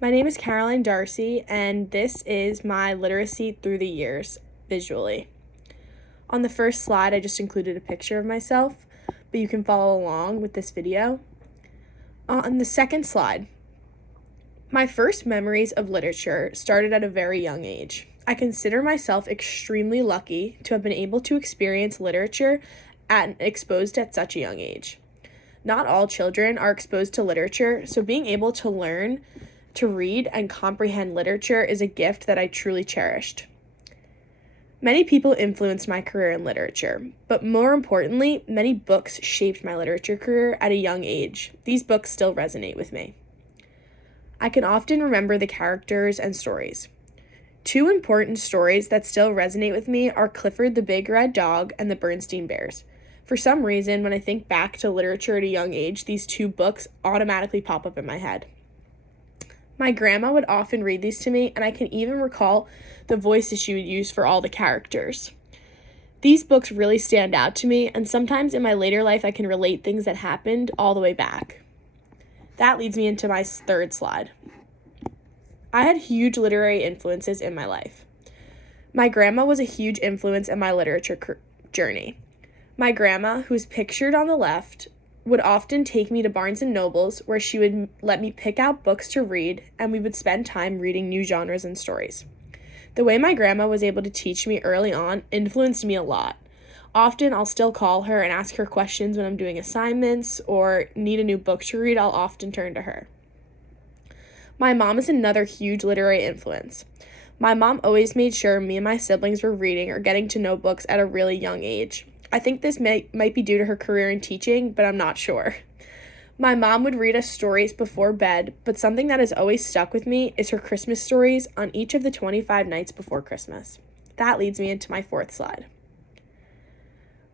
My name is Caroline Darcy, and this is my literacy through the years visually. On the first slide, I just included a picture of myself, but you can follow along with this video. On the second slide, my first memories of literature started at a very young age. I consider myself extremely lucky to have been able to experience literature exposed at such a young age. Not all children are exposed to literature, so being able to learn to read and comprehend literature is a gift that I truly cherished. Many people influenced my career in literature, but more importantly, many books shaped my literature career at a young age. These books still resonate with me. I can often remember the characters and stories. Two important stories that still resonate with me are Clifford the Big Red Dog and the Bernstein Bears. For some reason, when I think back to literature at a young age, these two books automatically pop up in my head. My grandma would often read these to me, and I can even recall the voices she would use for all the characters. These books really stand out to me, and sometimes in my later life I can relate things that happened all the way back. That leads me into my third slide. I had huge literary influences in my life. My grandma was a huge influence in my literature journey. My grandma, who's pictured on the left, would often take me to Barnes & Noble's, where she would let me pick out books to read, and we would spend time reading new genres and stories. The way my grandma was able to teach me early on influenced me a lot. Often I'll still call her and ask her questions when I'm doing assignments or need a new book to read. I'll often turn to her. My mom is another huge literary influence. My mom always made sure me and my siblings were reading or getting to know books at a really young age. I think this might be due to her career in teaching, but I'm not sure. My mom would read us stories before bed, but something that has always stuck with me is her Christmas stories on each of the 25 nights before Christmas. That leads me into my fourth slide.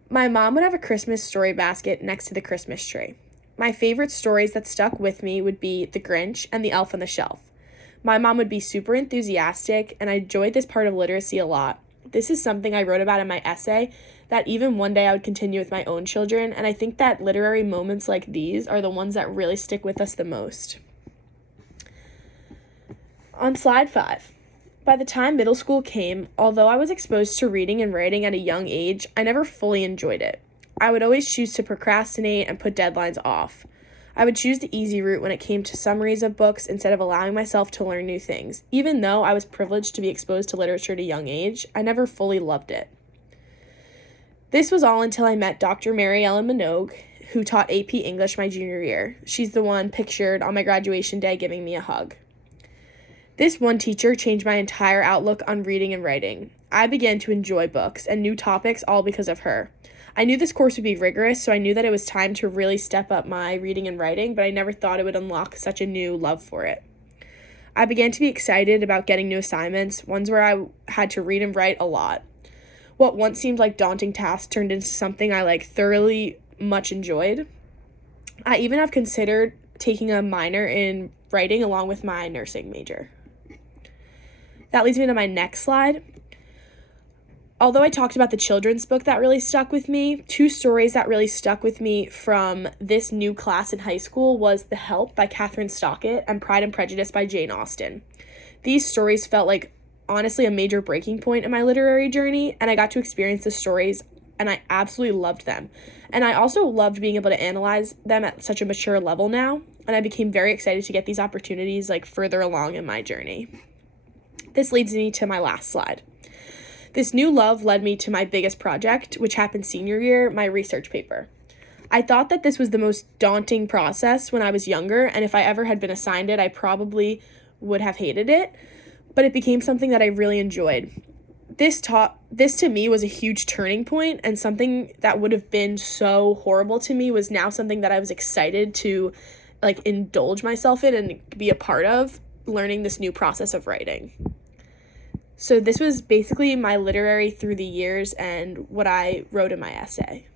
My mom would have a Christmas story basket next to the Christmas tree. My favorite stories that stuck with me would be The Grinch and The Elf on the Shelf. My mom would be super enthusiastic, and I enjoyed this part of literacy a lot. This is something I wrote about in my essay, that even one day I would continue with my own children, and I think that literary moments like these are the ones that really stick with us the most. On slide 5, by the time middle school came, although I was exposed to reading and writing at a young age, I never fully enjoyed it. I would always choose to procrastinate and put deadlines off. I would choose the easy route when it came to summaries of books instead of allowing myself to learn new things. Even though I was privileged to be exposed to literature at a young age, I never fully loved it. This was all until I met Dr. Mary Ellen Minogue, who taught AP English my junior year. She's the one pictured on my graduation day giving me a hug. This one teacher changed my entire outlook on reading and writing. I began to enjoy books and new topics all because of her. I knew this course would be rigorous, so I knew that it was time to really step up my reading and writing, but I never thought it would unlock such a new love for it. I began to be excited about getting new assignments, ones where I had to read and write a lot. What once seemed like daunting tasks turned into something I thoroughly much enjoyed. I even have considered taking a minor in writing along with my nursing major. That leads me to my next slide. Although I talked about the children's book that really stuck with me, two stories that really stuck with me from this new class in high school was The Help by Kathryn Stockett and Pride and Prejudice by Jane Austen. These stories felt like, honestly, a major breaking point in my literary journey, and I got to experience the stories, and I absolutely loved them. And I also loved being able to analyze them at such a mature level now, and I became very excited to get these opportunities further along in my journey. This leads me to my last slide. This new love led me to my biggest project, which happened senior year, my research paper. I thought that this was the most daunting process when I was younger, and if I ever had been assigned it, I probably would have hated it, but it became something that I really enjoyed. This to me was a huge turning point, and something that would have been so horrible to me was now something that I was excited to indulge myself in and be a part of, learning this new process of writing. So this was basically my literary through the years and what I wrote in my essay.